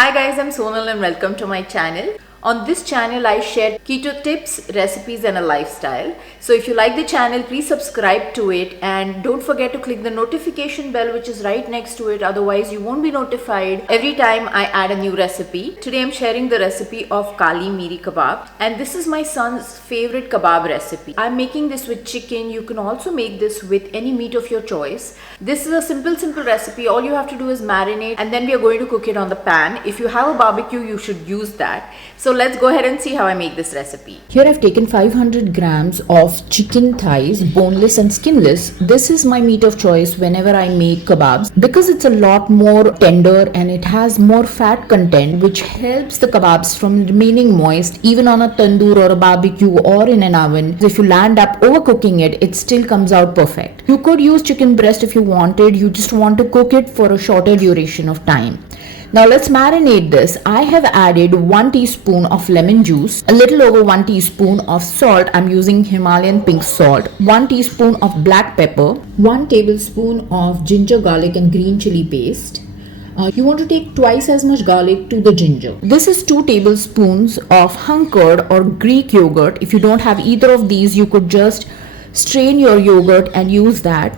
Hi guys, I'm Sonal and welcome to my channel. On this channel, I share keto tips, recipes and a lifestyle. So if you like the channel, please subscribe to it and don't forget to click the notification bell which is right next to it. Otherwise, you won't be notified every time I add a new recipe. Today, I'm sharing the recipe of Kali Miri Kabab and this is my son's favorite kebab recipe. I'm making this with chicken. You can also make this with any meat of your choice. This is a simple recipe. All you have to do is marinate and then we are going to cook it on the pan. If you have a barbecue, you should use that. So let's go ahead and see how I make this recipe. Here I've taken 500 grams of chicken thighs, boneless and skinless. This is my meat of choice whenever I make kebabs because it's a lot more tender and it has more fat content which helps the kebabs from remaining moist even on a tandoor or a barbecue or in an oven. If you land up overcooking it, it still comes out perfect. You could use chicken breast if you wanted. You just want to cook it for a shorter duration of time. Now let's marinate this. I have added 1 teaspoon of lemon juice, a little over 1 teaspoon of salt. I'm using Himalayan pink salt, 1 teaspoon of black pepper, 1 tablespoon of ginger, garlic and green chili paste. You want to take twice as much garlic to the ginger. This is 2 tablespoons of hung curd or Greek yogurt. If you don't have either of these, you could just strain your yogurt and use that.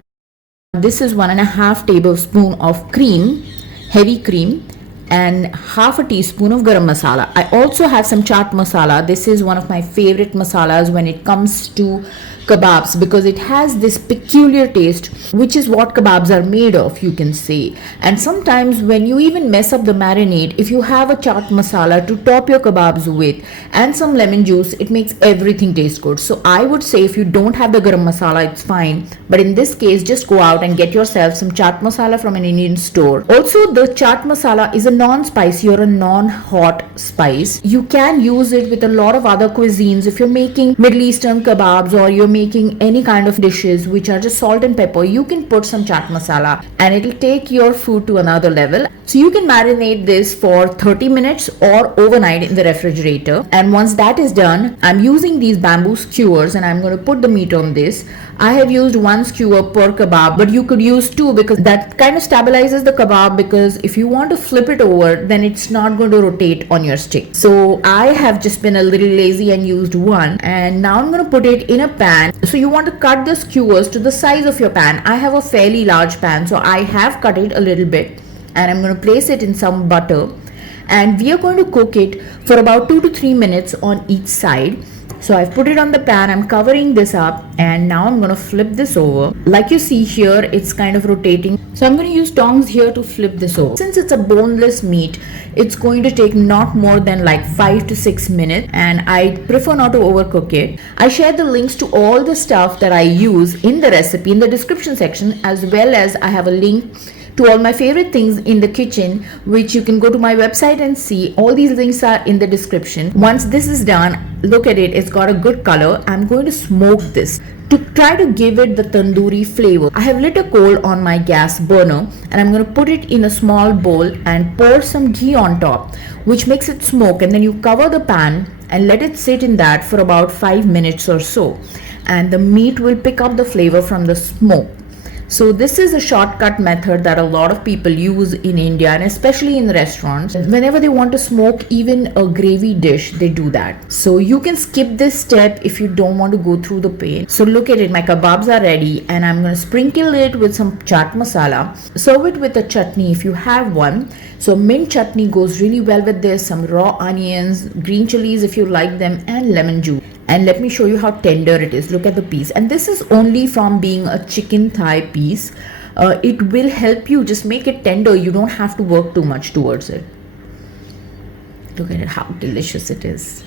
This is 1.5 tablespoon of cream, heavy cream, and half a teaspoon of Garam Masala. I also have some Chat Masala. This is one of my favorite masalas when it comes to kebabs because it has this peculiar taste which is what kebabs are made of, you can say. And sometimes when you even mess up the marinade, if you have a Chat Masala to top your kebabs with and some lemon juice, it makes everything taste good. So I would say if you don't have the Garam Masala, it's fine. But in this case, just go out and get yourself some Chat Masala from an Indian store. Also, the Chat Masala is a non-spicy or a non-hot spice. You can use it with a lot of other cuisines. If you're making Middle Eastern kebabs or you're making any kind of dishes which are just salt and pepper, you can put some Chat Masala and it'll take your food to another level. So you can marinate this for 30 minutes or overnight in the refrigerator. And once that is done, I'm using these bamboo skewers and I'm going to put the meat on this. I have used 1 skewer per kebab, but you could use 2 because that kind of stabilizes the kebab, because if you want to flip it over, then it's not going to rotate on your stick. So I have just been a little lazy and used 1, and now I'm going to put it in a pan. So you want to cut the skewers to the size of your pan. I have a fairly large pan, so I have cut it a little bit and I'm going to place it in some butter and we are going to cook it for about 2 to 3 minutes on each side. So I've put it on the pan, I'm covering this up and now I'm going to flip this over. Like you see here, it's kind of rotating. So I'm going to use tongs here to flip this over. Since it's a boneless meat, it's going to take not more than like 5 to 6 minutes and I prefer not to overcook it. I share the links to all the stuff that I use in the recipe in the description section, as well as I have a link to all my favorite things in the kitchen, which you can go to my website and see. All these links are in the description. Once this is done, look at it, it's got a good color. I'm going to smoke this to try to give it the tandoori flavor. I have lit a coal on my gas burner and I'm going to put it in a small bowl and pour some ghee on top, which makes it smoke, and then you cover the pan and let it sit in that for about 5 minutes or so, and the meat will pick up the flavor from the smoke. So this is a shortcut method that a lot of people use in India, and especially in restaurants. Whenever they want to smoke even a gravy dish, they do that. So you can skip this step if you don't want to go through the pain. So look at it, my kebabs are ready and I'm going to sprinkle it with some Chat Masala. Serve it with a chutney if you have one. So mint chutney goes really well with this, some raw onions, green chilies if you like them, and lemon juice. And let me show you how tender it is. Look at the piece. And this is only from being a chicken thigh piece. It will help you just make it tender. You don't have to work too much towards it. Look at it, how delicious it is.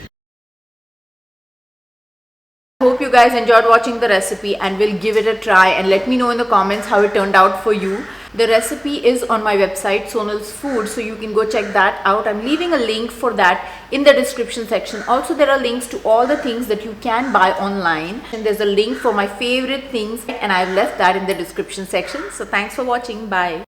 I hope you guys enjoyed watching the recipe and will give it a try and let me know in the comments how it turned out for you. The recipe is on my website, Sonal's Food, so you can go check that out. I'm leaving a link for that in the description section. Also, there are links to all the things that you can buy online, and there's a link for my favorite things and I've left that in the description section. So thanks for watching. Bye.